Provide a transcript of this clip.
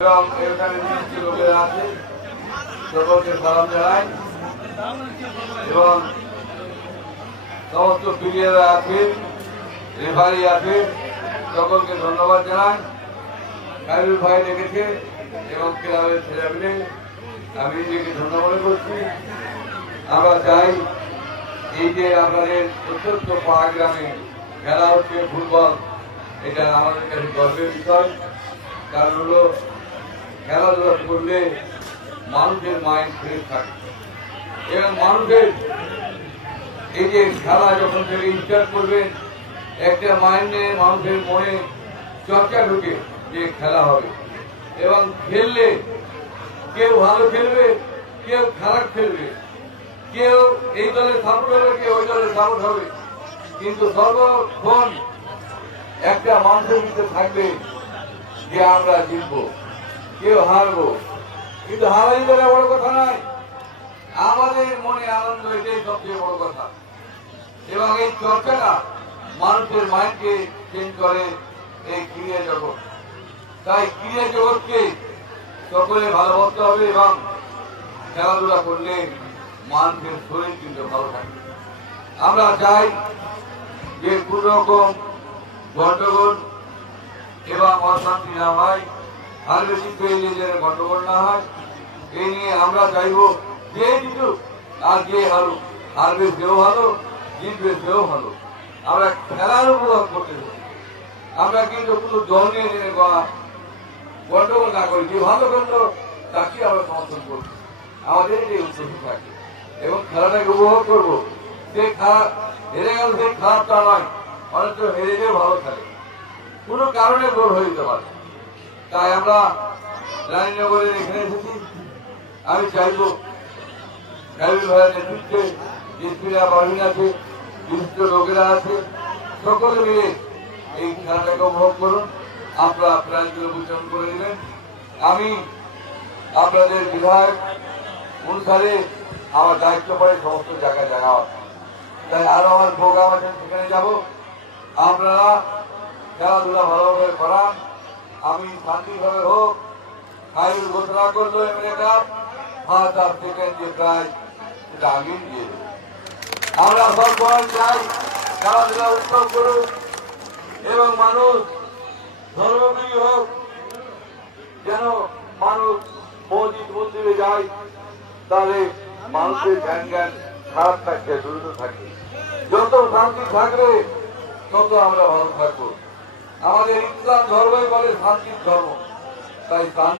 এবং এখানে নিযুক্ত লোকেরা আছে, সকলকে সালাম জানাই এবং সমস্ত প্লেয়াররা আছে, রেফারি আছে, সকলকে ধন্যবাদ জানাই। খায়রুল ভাই রেখেছে এবং ক্লাবের ছেলেমেয়ে, আমি নিজেকে ধন্য মনে করছি। আমরা চাই এই যে আপনাদের প্রত্যন্ত পাড়া গ্রামে খেলা হচ্ছে ফুটবল, এটা আমাদের কাছে গর্বের বিষয়। কারণ হলো খেলাধুলা করলে মানুষের মাইন্ড ফ্রেশ থাকে এবং মানুষের এই যে খেলা যখন থেকে স্টার্ট করবেন, একটা মাইন্ডে মানুষের মনে চর্চা ঢুকে যে খেলা হবে এবং খেললে কেউ ভালো খেলবে, কেউ খারাপ খেলবে, কেউ এই দলে সাপোর্ট হবে, কেউ ওই দলে সাপোর্ট হবে, কিন্তু সর্বক্ষণ একটা মানুষের ভিতরে থাকবে যে আমরা জিতবো, কেউ হারবো। কিন্তু হারাই বলে বড় কথা নয়, আমাদের মনে আনন্দ, এটাই সবচেয়ে বড় কথা। এবং এই চর্চাটা মানুষের মাইন্ডকে চেঞ্জ করে এই ক্রীড়া জগৎ। তাই ক্রীড়া জগৎকে সকলে ভালোবাসতে হবে এবং খেলাধুলা করলে মানুষের শরীর কিন্তু ভালো থাকে। আমরা চাই যে কোন রকম গন্ডগোল এবং অশান্তি না হয়, হারবে জিতবে যেন গন্ডগোল না হয়, এই নিয়ে আমরা চাইব যে জিতুক আর যে হারুক, হারবে সেও ভালো, জিতবে সেও ভালো। আমরা খেলার উপভোগ করতে চাই, আমরা কিন্তু কোনো দল নিয়ে জেনে গন্ডগোল না করি। যে ভালো করলো তাকে আমরা সমর্থন করবো, আমাদের এই উদ্দেশ্য থাকে এবং খেলাটাকে উপভোগ করবো। সে খারাপ হেরে গেল, সে খারাপটা নয়, অনেক হেরে গিয়েও ভালো খেলে, কোনো কারণে গোল হয়ে যেতে পারে। তাই আমরা রানীনগরের এখানে এসেছি। আমি চাইব খায়রুল ভাইয়ের নেতৃত্বে এসপিরা বাহিনী আছে, বিশিষ্ট লোকেরা আছে, সকলে মিলে এই খেলাটাকে উপভোগ করুন। আপনারা প্রাইজগুলো বিতরণ করে দেবেন। আমি আপনাদের বিধায়ক অনুসারে আমার দায়িত্ব পড়ে সমস্ত জায়গায় যাওয়া, তাই আরো আমার প্রোগ্রাম আছে, সেখানে যাব। আপনারা খেলাধুলা ভালোভাবে করান। আমি শান্তিভাবে হোক, খায়রুল ঘোষণা করলো এমএলএ কাপ, ফার্স্ট আর সেকেন্ড যে প্রাইজ সেটা আগেই দিয়ে দেবে। আমরা সব সময় চাই খেলাধুলা উৎসব করুক এবং মানুষ ধর্মপ্রিয় হোক, যেন মানুষ মসজিদ মন্দিরে যায়, তাহলে মানুষের জ্ঞান খারাপ থাকবে, দ্রুত থাকবে। যত শান্তি থাকবে তত আমরা ভালো থাকবো। আমাদের ইসলাম ধর্মই বলে শান্তির ধর্ম, তাই